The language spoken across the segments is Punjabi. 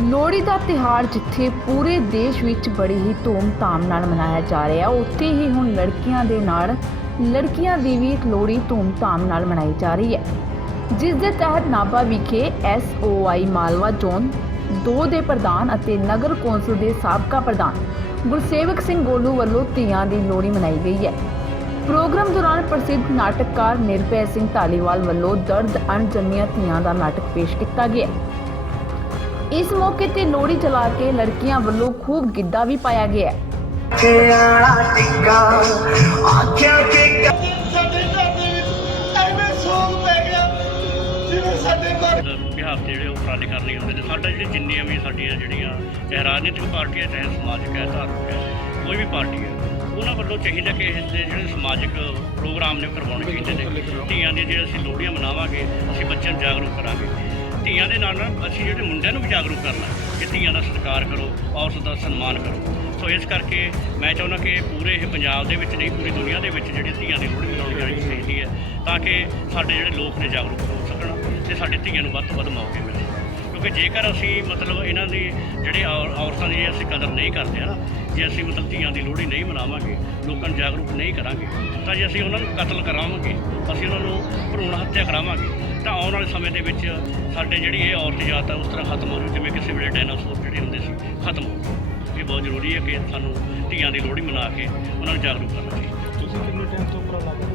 ਲੋਹੜੀ ਦਾ ਤਿਹਾੜ ਜਿੱਥੇ ਪੂਰੇ ਦੇਸ਼ ਵਿੱਚ ਬੜੀ ਹੀ ਧੂਮ-ਧਾਮ ਨਾਲ ਮਨਾਇਆ ਜਾ ਰਿਹਾ ਉੱਥੇ ਹੀ ਹੁਣ ਲੜਕੀਆਂ ਦੇ ਨਾਲ, ਲੜਕੀਆਂ ਦੀ ਵੀ ਲੋਹੜੀ ਧੂਮ-ਧਾਮ ਨਾਲ ਮਨਾਈ ਜਾ ਰਹੀ ਹੈ। ਜਿਸ ਦੇ ਤਹਿਤ ਨਾਭਾ ਵਿਖੇ ਐਸਓਆਈ ਮਾਲਵਾ ਜ਼ੋਨ 2 ਦੇ ਪ੍ਰਧਾਨ ਅਤੇ ਨਗਰ ਕੌਂਸਲ ਦੇ ਸਾਬਕਾ ਪ੍ਰਧਾਨ ਗੁਰਸੇਵਕ ਸਿੰਘ ਗੋਲੂ ਵੱਲੋਂ ਧੀਆਂ ਦੀ ਲੋਹੜੀ ਮਨਾਈ ਗਈ ਹੈ। ਪ੍ਰੋਗਰਾਮ ਦੌਰਾਨ ਪ੍ਰਸਿੱਧ ਨਾਟਕਕਾਰ ਨਿਰਭੈ ਸਿੰਘ ਢਾਲੀਵਾਲ ਵੱਲੋਂ ਦਰਦ ਅਣਜੰਮੀਆਂ ਧੀਆਂ ਦਾ ਨਾਟਕ ਪੇਸ਼ ਕੀਤਾ ਗਿਆ। ਇਸ ਮੌਕੇ ਤੇ ਲੋਹੜੀ ਜਲਾ ਕੇ ਲੜਕੀਆਂ ਵੱਲੋਂ ਖੂਬ ਗਿੱਧਾ ਵੀ ਪਾਇਆ ਗਿਆ ਬਿਹਾਰ ਦੇ ਜਿਹੜੇ ਉਪਰਾਲੇ ਕਰਨੇ ਹੁੰਦੇ ਨੇ ਸਾਡਾ ਜਿਹੜੇ ਜਿੰਨੀਆਂ ਵੀ ਸਾਡੀਆਂ ਜਿਹੜੀਆਂ ਚਾਹੇ ਰਾਜਨੀਤਿਕ ਪਾਰਟੀਆਂ ਚਾਹੇ ਸਮਾਜਿਕ ਹੈ ਧਾਰਮਿਕ ਹੈ ਕੋਈ ਵੀ ਪਾਰਟੀ ਹੈ ਉਹਨਾਂ ਵੱਲੋਂ ਚਾਹੀਦਾ ਕਿ ਇਸ ਦੇ ਜਿਹੜੇ ਸਮਾਜਿਕ ਪ੍ਰੋਗਰਾਮ ਨੇ ਕਰਵਾਉਣੇ ਚਾਹੀਦੇ ਨੇ। ਧੀਆਂ ਦੀ ਜੇ ਅਸੀਂ ਲੋਹੜੀਆਂ ਮਨਾਵਾਂਗੇ ਅਸੀਂ ਬੱਚਿਆਂ ਨੂੰ ਜਾਗਰੂਕ ਕਰਾਂਗੇ। ਧੀਆਂ ਦੇ ਨਾਲ ਨਾਲ ਅਸੀਂ ਜਿਹੜੇ ਮੁੰਡਿਆਂ ਨੂੰ ਵੀ ਜਾਗਰੂਕ ਕਰਨਾ ਕਿ ਧੀਆਂ ਦਾ ਸਤਿਕਾਰ ਕਰੋ, ਔਰਤ ਦਾ ਸਨਮਾਨ ਕਰੋ। ਸੋ ਇਸ ਕਰਕੇ ਮੈਂ ਚਾਹੁੰਦਾ ਕਿ ਪੂਰੇ ਇਹ ਪੰਜਾਬ ਦੇ ਵਿੱਚ ਨਹੀਂ, ਪੂਰੀ ਦੁਨੀਆ ਦੇ ਵਿੱਚ ਜਿਹੜੀ ਧੀਆਂ ਦੀ ਲੋਹੜੀ ਮਨਾਉਣੀ ਜਾਣੀ ਚਾਹੀਦੀ ਹੈ, ਤਾਂ ਕਿ ਸਾਡੇ ਜਿਹੜੇ ਲੋਕ ਨੇ ਜਾਗਰੂਕ ਹੋ ਸਕਣ ਤੇ ਸਾਡੇ ਧੀਆਂ ਨੂੰ ਵੱਧ ਤੋਂ ਵੱਧ ਮੌਕੇ ਮਿਲੇ। ਕਿਉਂਕਿ ਜੇਕਰ ਅਸੀਂ ਮਤਲਬ ਇਹਨਾਂ ਦੀ ਜਿਹੜੇ ਔਰ- ਔਰਤਾਂ ਦੀ ਅਸੀਂ ਕਦਰ ਨਹੀਂ ਕਰਦੇ ਹਨਾ, ਜੇ ਅਸੀਂ ਮਤਲਬ ਧੀਆਂ ਦੀ ਲੋਹੜੀ ਨਹੀਂ ਮਨਾਵਾਂਗੇ, ਲੋਕਾਂ ਨੂੰ ਜਾਗਰੂਕ ਨਹੀਂ ਕਰਾਂਗੇ, ਤਾਂ ਜੇ ਅਸੀਂ ਉਹਨਾਂ ਨੂੰ ਕਤਲ ਕਰਾਵਾਂਗੇ, ਅਸੀਂ ਉਹਨਾਂ ਨੂੰ ਭਰੂਣ ਹੱਤਿਆ ਕਰਾਵਾਂਗੇ, ਤਾਂ ਆਉਣ ਵਾਲੇ ਸਮੇਂ ਦੇ ਵਿੱਚ ਸਾਡੇ ਜਿਹੜੀ ਇਹ ਔਰਤ ਜਾਤ ਹੈ ਉਸ ਤਰ੍ਹਾਂ ਖਤਮ ਹੋ ਜੂ ਜਿਵੇਂ ਕਿਸੇ ਵੇਲੇ ਡਾਇਨਾਸੌਰ ਜਿਹੜੇ ਹੁੰਦੇ ਸੀ, ਖਤਮ ਹੋ ਜਾਊ। ਇਹ ਬਹੁਤ ਜ਼ਰੂਰੀ ਹੈ ਕਿ ਸਾਨੂੰ ਧੀਆਂ ਦੀ ਲੋਹੜੀ ਮਨਾ ਕੇ ਉਹਨਾਂ ਨੂੰ ਜਾਗਰੂਕ ਕਰਨਾ ਚਾਹੀਦਾ ਤੁਸੀਂ ਕਿੰਨੇ ਟਾਈਮ ਤੋਂ ਉਪਰਾਲਾ ਕਰ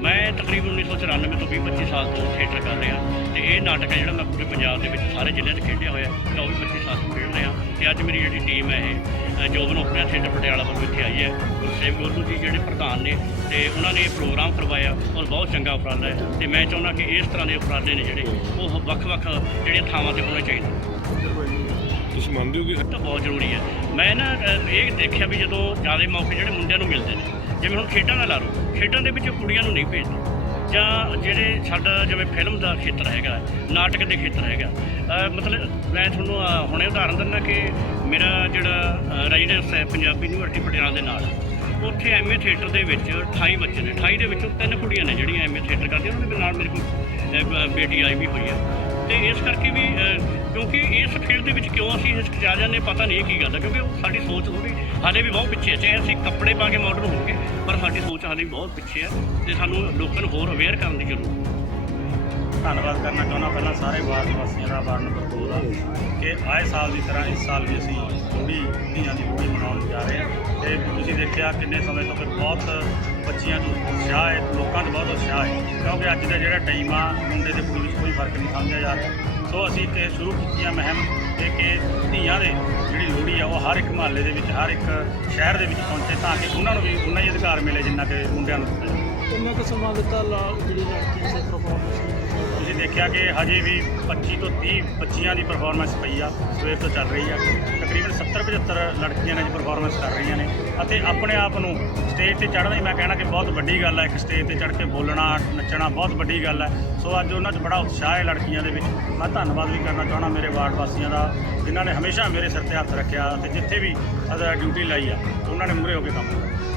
ਮੈਂ ਤਕਰੀਬਨ 1994 ਤੋਂ 20 25 ਸਾਲ ਤੋਂ ਥੀਏਟਰ ਕਰ ਰਿਹਾ ਤੇ ਇਹ ਨਾਟਕ ਹੈ ਜਿਹੜਾ ਮੈਂ ਪੂਰੇ ਪੰਜਾਬ ਦੇ ਵਿੱਚ ਸਾਰੇ ਜ਼ਿਲ੍ਹਿਆਂ 'ਚ ਖੇਡਿਆ ਹੋਇਆ 24 25 ਸਾਲ ਤੋਂ ਖੇਡ ਰਿਹਾ ਤੇ ਅੱਜ ਮੇਰੀ ਜਿਹੜੀ ਟੀਮ ਹੈ ਇਹ ਅ, ਜੋਬਨ ਓਪਰਾ ਥੀਏਟਰ ਪਟਿਆਲਾ ਵੱਲੋਂ ਇੱਥੇ ਆਈ ਹੈ। ਗੁਰਸੇਵ ਗੋਲੂ ਜੀ ਜਿਹੜੇ ਪ੍ਰਧਾਨ ਨੇ ਤੇ ਉਹਨਾਂ ਨੇ ਇਹ ਪ੍ਰੋਗਰਾਮ ਕਰਵਾਇਆ ਔਰ ਬਹੁਤ ਚੰਗਾ ਉਪਰਾਲਾ ਹੈ ਤੇ ਮੈਂ ਚਾਹੁੰਦਾ ਕਿ ਇਸ ਤਰ੍ਹਾਂ ਦੇ ਉਪਰਾਲੇ ਨੇ ਜਿਹੜੇ ਉਹ ਵੱਖ-ਵੱਖ ਜਿਹੜੀਆਂ ਥਾਵਾਂ ਤੇ ਹੋਣੇ ਚਾਹੀਦੇ ਤੁਸੀਂ ਮੰਨਦੇ ਹੋ ਕਿ ਤਾਂ ਬਹੁਤ ਜ਼ਰੂਰੀ ਹੈ। ਮੈਂ ਨਾ ਅ, ਇਹ ਦੇਖਿਆ ਵੀ ਜਦੋਂ ਜ਼ਿਆਦਾ ਮੌਕੇ ਜਿਹੜੇ ਮੁੰਡਿਆਂ ਨੂੰ ਮਿਲਦੇ ਨੇ ਜਿਵੇਂ ਹੁਣ ਖੇਡਾਂ ਦਾ ਲਾ ਲਓ ਖੇਡਾਂ ਦੇ ਵਿੱਚ ਕੁੜੀਆਂ ਨੂੰ ਨਹੀਂ ਭੇਜਦੇ। ਜਾਂ ਜਿਹੜੇ ਸਾਡਾ ਜਿਵੇਂ ਫਿਲਮ ਦਾ ਖੇਤਰ ਹੈਗਾ ਨਾਟਕ ਦੇ ਖੇਤਰ ਹੈਗਾ ਅ, ਮਤਲਬ ਮੈਂ ਤੁਹਾਨੂੰ ਅ, ਹੁਣੇ ਉਦਾਹਰਨ ਦਿੰਦਾ ਕਿ ਮੇਰਾ ਜਿਹੜਾ ਰੈਜ਼ੀਡੈਂਸ ਹੈ ਪੰਜਾਬੀ ਯੂਨੀਵਰਸਿਟੀ ਪਟਿਆਲਾ ਦੇ ਨਾਲ ਉੱਥੇ ਐਮਏ ਥੀਏਟਰ ਦੇ ਵਿੱਚ 28 ਬੱਚੇ ਨੇ। 28 ਦੇ ਵਿੱਚੋਂ ਤਿੰਨ ਕੁੜੀਆਂ ਨੇ ਜਿਹੜੀਆਂ ਐਮਏ ਥੀਏਟਰ ਕਰਦੀਆਂ ਉਹਨਾਂ ਦੇ ਨਾਲ ਮੇਰੇ ਕੋਲ ਅ, ਬ- ਬੇਟੀ ਆਈ ਵੀ ਹੋਈ ਹੈ ਤੇ ਇਸ ਕਰਕੇ ਵੀ ਕਿਉਂਕਿ ਇਸ ਫੀਲਡ ਦੇ ਵਿੱਚ ਕਿਉਂ ਅਸੀਂ ਇਸ 'ਚ ਜਾ ਜਾਂਦੇ ਪਤਾ ਨਹੀਂ ਇਹ ਕੀ ਗੱਲ ਹੈ, ਕਿਉਂਕਿ ਉਹ ਸਾਡੀ ਸੋਚ ਥੋੜੀ ਹਾਲੇ ਵੀ ਬਹੁਤ ਪਿੱਛੇ ਹੈ ਚਾਹੇ ਅਸੀਂ ਕੱਪੜੇ ਪਾ ਕੇ ਮਾਡਰਨ ਹੋਵਾਂਗੇ ਪਰ ਸਾਡੀ ਸੋਚ ਹਾਲੇ ਵੀ ਬਹੁਤ ਪਿੱਛੇ ਹੈ ਤੇ ਸਾਨੂੰ ਲੋਕਾਂ ਨੂੰ ਹੋਰ ਅਵੇਅਰ ਕਰਨ ਦੀ ਜ਼ਰੂਰਤ ਹੈ। ਧੰਨਵਾਦ ਕਰਨਾ ਚਾਹੁੰਦਾ ਪਹਿਲਾਂ ਸਾਰੇ ਵਾਰਡ ਵਾਸੀਆਂ ਦਾ, ਵਾਰਡ ਨੰਬਰ 2 ਦਾ, ਕਿ ਆਏ ਸਾਲ ਦੀ ਤਰ੍ਹਾਂ ਇਸ ਸਾਲ ਵੀ ਅਸੀਂ ਲੋਹੜੀ ਧੀਆਂ ਦੀ ਲੋਹੜੀ ਮਨਾਉਣ ਜਾ ਰਹੇ ਹਾਂ। ਤੇ ਤੁਸੀਂ ਦੇਖਿਆ ਕਿੰਨੇ ਸਮੇਂ ਤੋਂ ਕਿ ਬਹੁਤ ਬੱਚੀਆਂ ਨੂੰ ਉਤਸ਼ਾਹ ਹੈ, ਲੋਕਾਂ 'ਚ ਬਹੁਤ ਉਤਸ਼ਾਹ ਹੈ। ਕਿਉਂਕਿ ਅੱਜ ਦਾ ਜਿਹੜਾ ਟਾਈਮ ਆ, ਮੁੰਡੇ ਦੇ ਕੁੜੀ ਵਿੱਚ ਕੋਈ ਫ਼ਰਕ ਨਹੀਂ ਸਮਝਿਆ ਜਾ ਰਿਹਾ। ਸੋ ਅਸੀਂ ਤੇ ਸ਼ੁਰੂ ਆ ਮਹਿਮ ਇਹ ਕਿ ਧੀਆਂ ਦੇ ਜਿਹੜੀ ਲੋਹੜੀ ਆ, ਉਹ ਹਰ ਇੱਕ ਮਹੱਲੇ ਦੇ ਵਿੱਚ, ਹਰ ਇੱਕ ਸ਼ਹਿਰ ਦੇ ਵਿੱਚ ਪਹੁੰਚੇ ਤਾਂ ਕਿ ਉਹਨਾਂ ਨੂੰ ਵੀ ਉਨਾ ਹੀ ਅਧਿਕਾਰ ਮਿਲੇ ਜਿੰਨਾ ਕਿ ਮੁੰਡਿਆਂ ਨੂੰ ਦਿੱਤਾ ਜਾਂਦਾ ਕਿੰਨਾ ਕੁ ਸਮਾਂ ਦਿੱਤਾ ਲਾ, ਜਿਹੜੀ ਲੜਕੀ ਸੀ ਪਰਫਾਰਮੈਂਸ ਦੇਖਿਆ ਕਿ ਹਜੇ ਵੀ 25 ਤੋਂ 30 ਬੱਚੀਆਂ ਦੀ ਪਰਫਾਰਮੈਂਸ ਪਈ ਆ, ਸਵੇਰ ਤੋਂ ਚੱਲ ਰਹੀ ਆ। ਤਕਰੀਬਨ 70 75 ਲੜਕੀਆਂ ਨੇ ਜੀ ਪਰਫਾਰਮੈਂਸ ਕਰ ਰਹੀਆਂ ਨੇ। ਅਤੇ ਆਪਣੇ ਆਪ ਨੂੰ ਸਟੇਜ ਤੇ ਚੜ੍ਹਨਾ ਹੀ ਮੈਂ ਕਹਿਣਾ ਕਿ ਬਹੁਤ ਵੱਡੀ ਗੱਲ ਹੈ ਇੱਕ ਸਟੇਜ ਤੇ ਚੜ੍ਹ ਕੇ ਬੋਲਣਾ, ਨੱਚਣਾ ਬਹੁਤ ਵੱਡੀ ਗੱਲ ਹੈ ਸੋ ਅੱਜ ਉਹਨਾਂ 'ਚ ਬੜਾ ਉਤਸ਼ਾਹ ਹੈ ਲੜਕੀਆਂ ਦੇ ਵਿੱਚ। ਮੈਂ ਧੰਨਵਾਦ ਵੀ ਕਰਨਾ ਚਾਹਣਾ ਮੇਰੇ ਵਾਰਡ ਵਾਸੀਆਂ ਦਾ, ਜਿਨ੍ਹਾਂ ਨੇ ਹਮੇਸ਼ਾ ਮੇਰੇ ਸਿਰ ਤੇ ਹੱਥ ਰੱਖਿਆ ਅਤੇ ਜਿੱਥੇ ਵੀ ਅਦਾ ਡਿਊਟੀ ਲਾਈ ਆ, ਉਹਨਾਂ ਨੇ ਮੂਹਰੇ ਹੋ ਕੇ ਕੰਮ ਕੀਤਾ।